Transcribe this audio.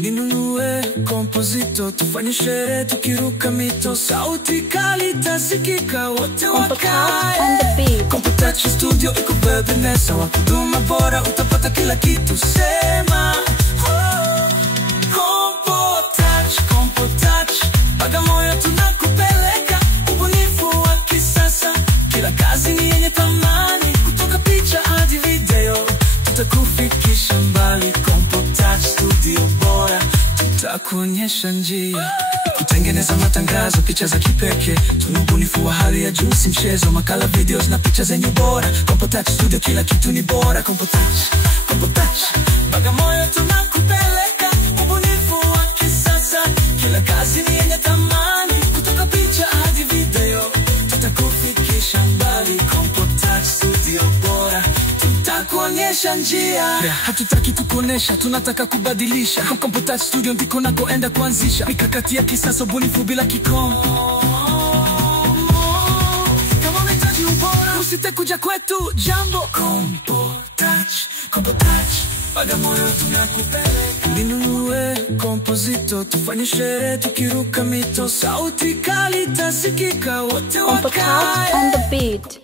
Ninunue Composito, tufanye sherehe tukiruka mito, sauti kali tasikika wote wakae. Compotouch Studio iko Bebinesa, huduma bora utapata kila kitu, sema Compotouch, Bagamoyo tunakupeleka, ubunifu wa kisasa, kila kazi ni yenye thamani, kutoka picha hadi video, tutakufikisha mbali. Compotouch Studio bora, tutakuonyesha njia, kutengeneza matangazo, picha za kipekee, tuna ubunifu wa hali ya juu, si mchezo, makala, videos na picha zenye bora. Compotouch Studio, kila kitu ni bora. Compotouch, Bagamoyo tunakupeleka, ubunifu wa kisasa, kila kazi ni yenye thamani, kutoka picha hadi video, tutakufikisha mbali. Compotouch Studio bora, tutakuonyesha njia. Hatutaki tukuonesha, tunataka kubadilisha. Compotouch Studio ndiko nakoenda kuanzisha mikakati ya kisasa, ubunifu bila kikomo. Kama unahitaji ubora, usite kuja kwetu, jambo. Compotouch, Bagamoyo tunakupeleka. Ninunue Composito, tufanye sherehe tukiruka mito, sauti kali tasikika wote wakae. Compotouch on the beat.